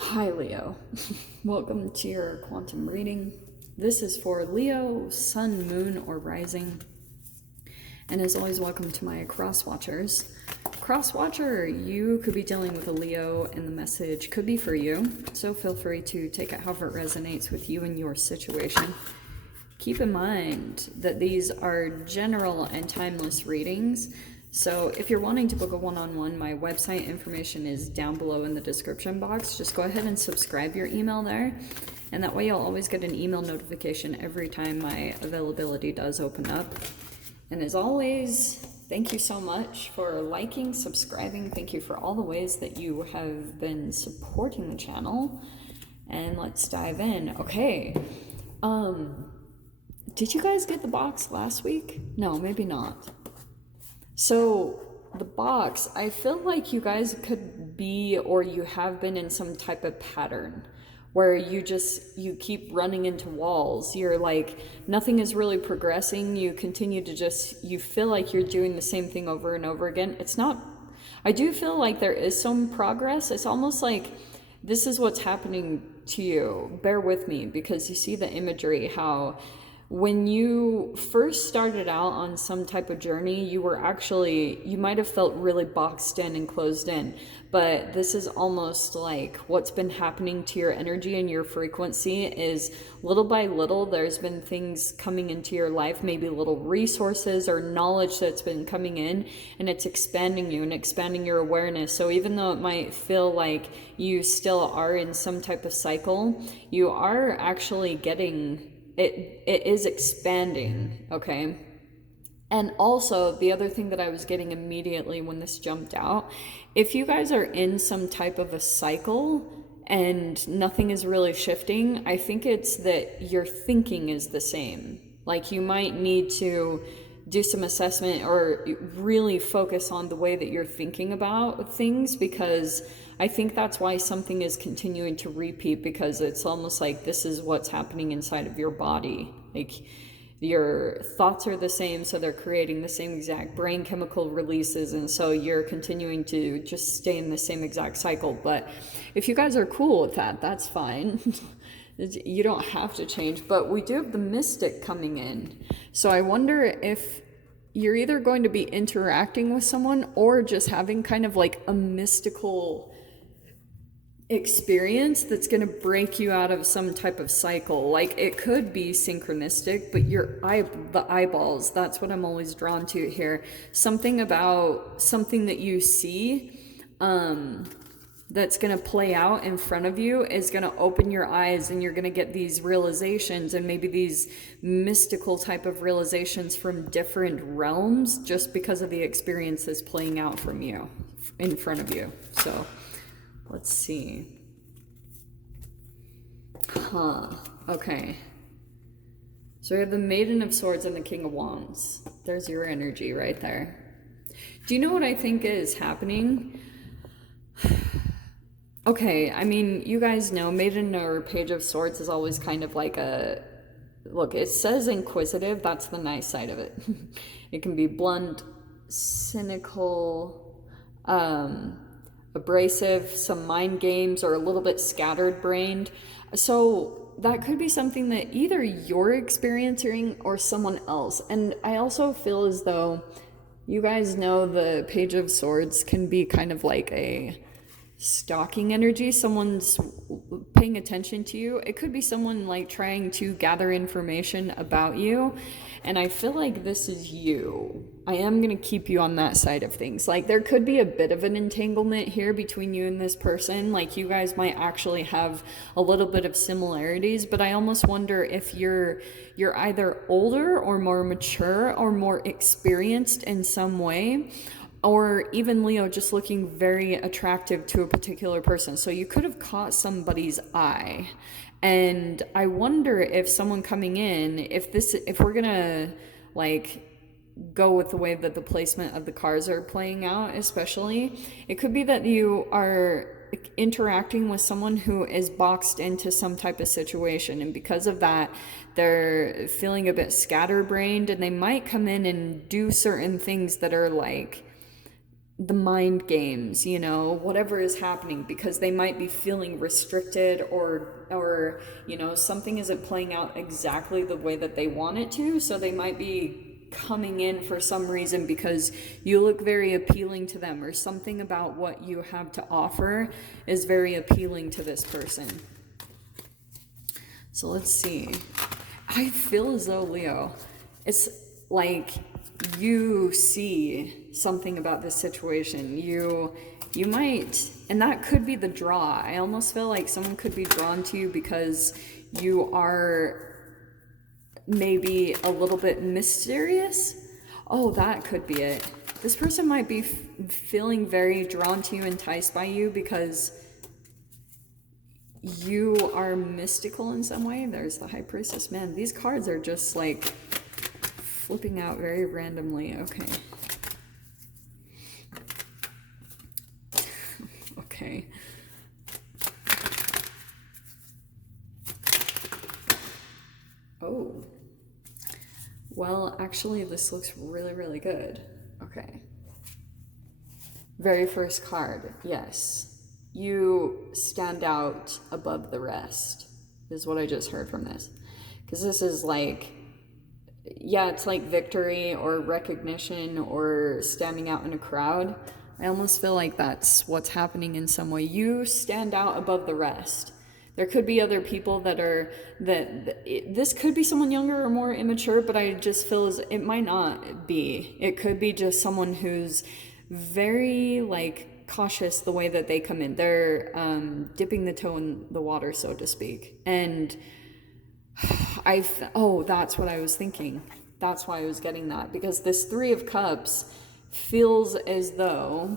Hi, Leo. Welcome to your quantum reading. This is for Leo, Sun, Moon, or Rising. And as always, welcome to my cross watchers. Cross watcher, you could be dealing with a Leo, and the message could be for you. So feel free to take it however it resonates with you and your situation. Keep in mind that these are general and timeless readings. So if you're wanting to book a one-on-one, my website information is down below in the description box. Just go ahead and subscribe your email there. And that way you'll always get an email notification every time my availability does open up. And as always, thank you so much for liking, subscribing. Thank you for all the ways that you have been supporting the channel. And let's dive in. Okay. Did you guys get the box last week? No, maybe not. So the box, I feel like you guys could be, or you have been in some type of pattern where you keep running into walls. You're like, nothing is really progressing. You continue to you feel like you're doing the same thing over and over again. It's not, I do feel like there is some progress. It's almost like this is what's happening to you. Bear with me, because you see the imagery, how when you first started out on some type of journey, you might have felt really boxed in and closed in. But this is almost like what's been happening to your energy and your frequency is little by little, there's been things coming into your life, maybe little resources or knowledge that's been coming in, and it's expanding you and expanding your awareness. So even though it might feel like you still are in some type of cycle, you are actually getting it is expanding, okay? And also, the other thing that I was getting immediately when this jumped out, if you guys are in some type of a cycle and nothing is really shifting, I think it's that your thinking is the same. Like, you might need to do some assessment or really focus on the way that you're thinking about things, because I think that's why something is continuing to repeat, because it's almost like this is what's happening inside of your body. Like, your thoughts are the same, so they're creating the same exact brain chemical releases, and so you're continuing to just stay in the same exact cycle. But if you guys are cool with that, that's fine. You don't have to change. But we do have the mystic coming in, so I wonder if you're either going to be interacting with someone or just having kind of like a mystical experience that's going to break you out of some type of cycle. Like, it could be synchronistic, but the eyeballs, that's what I'm always drawn to here. Something about something that you see that's going to play out in front of you is going to open your eyes, and you're going to get these realizations, and maybe these mystical type of realizations from different realms, just because of the experience that's playing out from you in front of you. So let's see. Okay. So we have the Maiden of Swords and the King of Wands. There's your energy right there. Do you know what I think is happening? Okay, I mean, you guys know Maiden or Page of Swords is always kind of like a... Look, it says inquisitive. That's the nice side of it. It can be blunt, cynical, abrasive, some mind games, or a little bit scattered brained. So that could be something that either you're experiencing or someone else. And I also feel as though you guys know the Page of Swords can be kind of like a stalking energy. Someone's paying attention to you. It could be someone like trying to gather information about you, and I feel like this is you. I am going to keep you on that side of things. Like, there could be a bit of an entanglement here between you and this person. Like, you guys might actually have a little bit of similarities, but I almost wonder if you're either older or more mature or more experienced in some way, or even Leo just looking very attractive to a particular person. So you could have caught somebody's eye. And I wonder if someone coming in, if we're gonna like go with the way that the placement of the cards are playing out, especially, it could be that you are interacting with someone who is boxed into some type of situation, and because of that they're feeling a bit scatterbrained, and they might come in and do certain things that are like the mind games, you know, whatever is happening, because they might be feeling restricted, or you know, something isn't playing out exactly the way that they want it to, so they might be coming in for some reason because you look very appealing to them, or something about what you have to offer is very appealing to this person. So let's see. I feel as though, Leo, it's like you see something about this situation. You might, and that could be the draw. I almost feel like someone could be drawn to you because you are maybe a little bit mysterious. Oh, that could be it. This person might be feeling very drawn to you, enticed by you, because you are mystical in some way. There's the High Priestess. Man, these cards are just like flipping out very randomly. Okay. Okay. Oh. Well, actually, this looks really, really good. Okay. Very first card. Yes. You stand out above the rest, is what I just heard from this. Because this is like, yeah, it's like victory or recognition or standing out in a crowd. I almost feel like that's what's happening in some way. You stand out above the rest. There could be other people this could be someone younger or more immature, but I just feel as it might not be. It could be just someone who's very like cautious the way that they come in. They're dipping the toe in the water, so to speak. And that's what I was thinking. That's why I was getting that, because this Three of Cups feels as though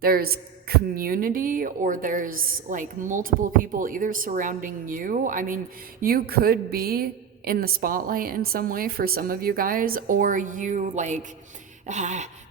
there's community, or there's like multiple people either surrounding you. I mean, you could be in the spotlight in some way for some of you guys, or you like,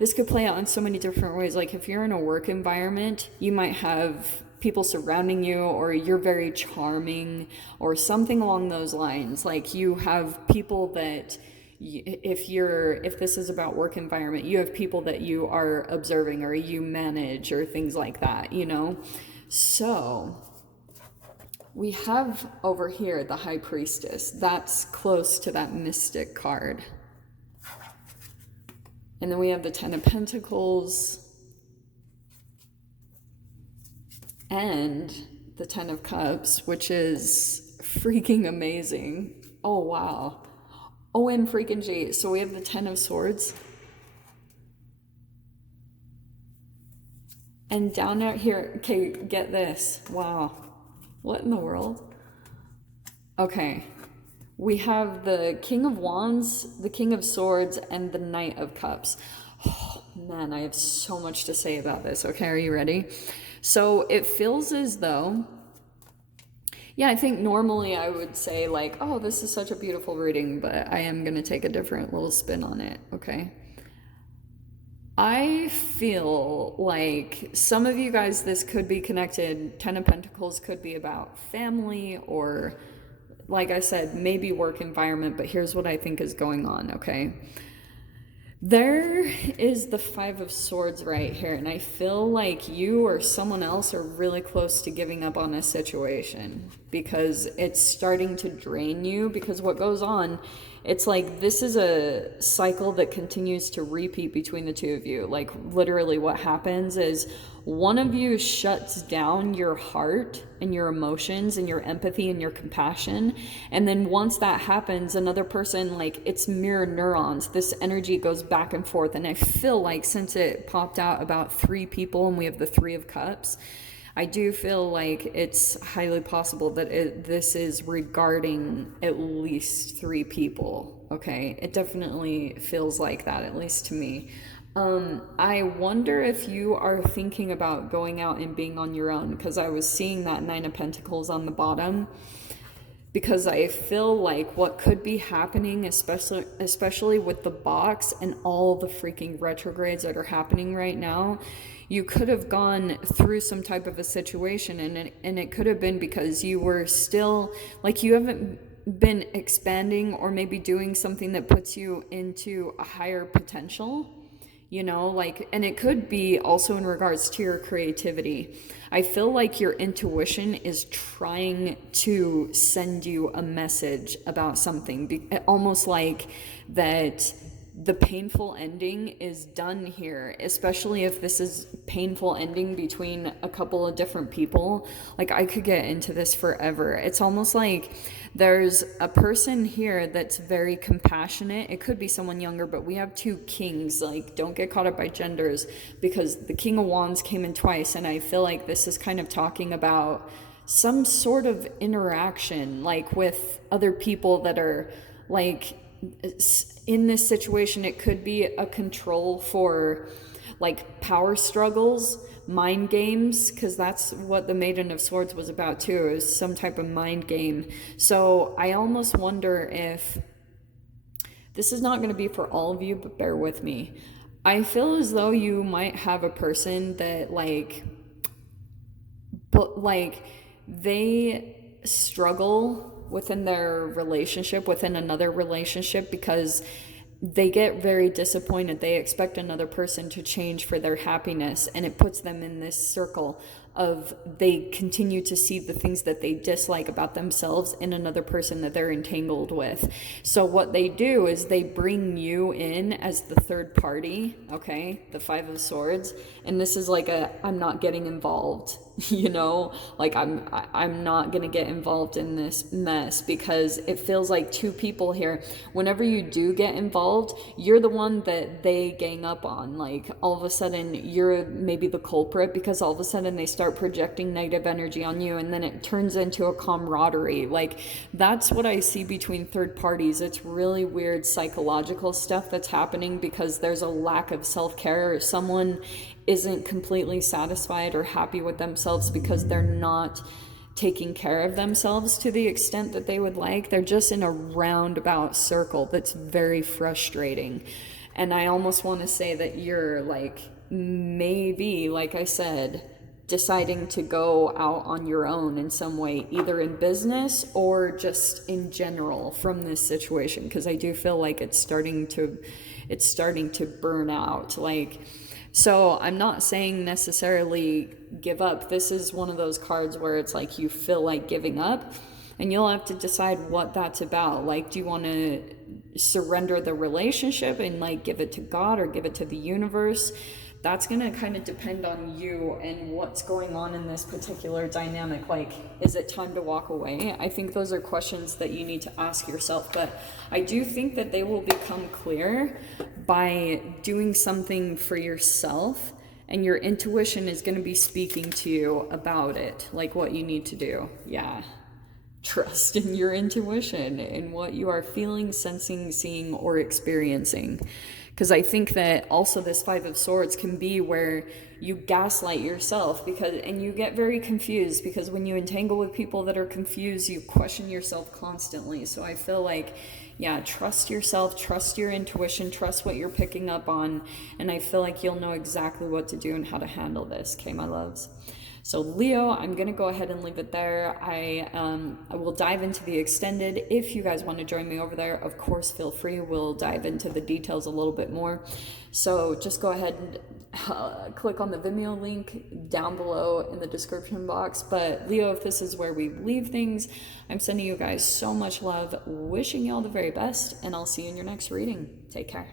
this could play out in so many different ways. Like if you're in a work environment, you might have people surrounding you, or you're very charming, or something along those lines. Like you have people that, if this is about work environment, you have people that you are observing, or you manage, or things like that, you know? So we have over here the High Priestess. That's close to that Mystic card. And then we have the Ten of Pentacles and the Ten of Cups, which is freaking amazing. Oh, wow. OM freaking G. So we have the Ten of Swords. And down out here, okay, get this. Wow. What in the world? Okay. We have the King of Wands, the King of Swords, and the Knight of Cups. Oh, man, I have so much to say about this. Okay, are you ready? So it feels as though, yeah, I think normally I would say like, oh, this is such a beautiful reading, but I am going to take a different little spin on it, okay? I feel like some of you guys, this could be connected. Ten of Pentacles could be about family, or like I said, maybe work environment, but here's what I think is going on, okay? There is the Five of Swords right here, and I feel like you or someone else are really close to giving up on a situation because it's starting to drain you. Because what goes on, it's like this is a cycle that continues to repeat between the two of you. Like literally what happens is one of you shuts down your heart and your emotions and your empathy and your compassion, and then once that happens, another person, like it's mirror neurons, this energy goes back and forth. And I feel like since it popped out about 3 people and we have the Three of Cups, I do feel like it's highly possible that this is regarding at least 3 people, okay? It definitely feels like that, at least to me. I wonder if you are thinking about going out and being on your own, because I was seeing that Nine of Pentacles on the bottom, because I feel like what could be happening, especially with the box and all the freaking retrogrades that are happening right now, you could have gone through some type of a situation, and it could have been because you were still, like you haven't been expanding or maybe doing something that puts you into a higher potential. you know, like, and it could be also in regards to your creativity. I feel like your intuition is trying to send you a message about something, almost like that the painful ending is done here, especially if this is painful ending between a couple of different people. Like, I could get into this forever. It's almost like there's a person here that's very compassionate. It could be someone younger, but we have two kings. Like, don't get caught up by genders, because the King of Wands came in twice, and I feel like this is kind of talking about some sort of interaction, like with other people that are like in this situation. It could be a control for like power struggles, mind games, because that's what the Maiden of Swords was about too, is some type of mind game. So I almost wonder if this is not going to be for all of you, but bear with me. I feel as though you might have a person that like they struggle within their relationship, within another relationship, because they get very disappointed. They expect another person to change for their happiness, and it puts them in this circle of they continue to see the things that they dislike about themselves in another person that they're entangled with. So what they do is they bring you in as the third party, okay, the Five of Swords, and this is like a I'm not getting involved, you know, like I'm not gonna get involved in this mess, because it feels like two people here, whenever you do get involved, you're the one that they gang up on. Like, all of a sudden you're maybe the culprit, because all of a sudden they start projecting negative energy on you, and then it turns into a camaraderie. Like, that's what I see between third parties. It's really weird psychological stuff that's happening, because there's a lack of self-care, or someone isn't completely satisfied or happy with themselves because they're not taking care of themselves to the extent that they would like. They're just in a roundabout circle that's very frustrating. And I almost want to say that you're like, maybe, like I said, deciding to go out on your own in some way, either in business or just in general from this situation, because I do feel like it's starting to burn out. Like, so I'm not saying necessarily give up. This is one of those cards where it's like you feel like giving up, and you'll have to decide what that's about. Like, do you want to surrender the relationship and like give it to God, or give it to the universe? That's going to kind of depend on you and what's going on in this particular dynamic. Like, is it time to walk away? I think those are questions that you need to ask yourself, but I do think that they will become clear by doing something for yourself, and your intuition is going to be speaking to you about it, like what you need to do. Yeah. Trust in your intuition and what you are feeling, sensing, seeing, or experiencing. Because I think that also this Five of Swords can be where you gaslight yourself, and you get very confused, because when you entangle with people that are confused, you question yourself constantly. So I feel like, yeah, trust yourself, trust your intuition, trust what you're picking up on, and I feel like you'll know exactly what to do and how to handle this, okay, my loves? So Leo, I'm going to go ahead and leave it there. I will dive into the extended. If you guys want to join me over there, of course, feel free. We'll dive into the details a little bit more. So just go ahead and click on the Vimeo link down below in the description box. But Leo, if this is where we leave things, I'm sending you guys so much love, wishing you all the very best, and I'll see you in your next reading. Take care.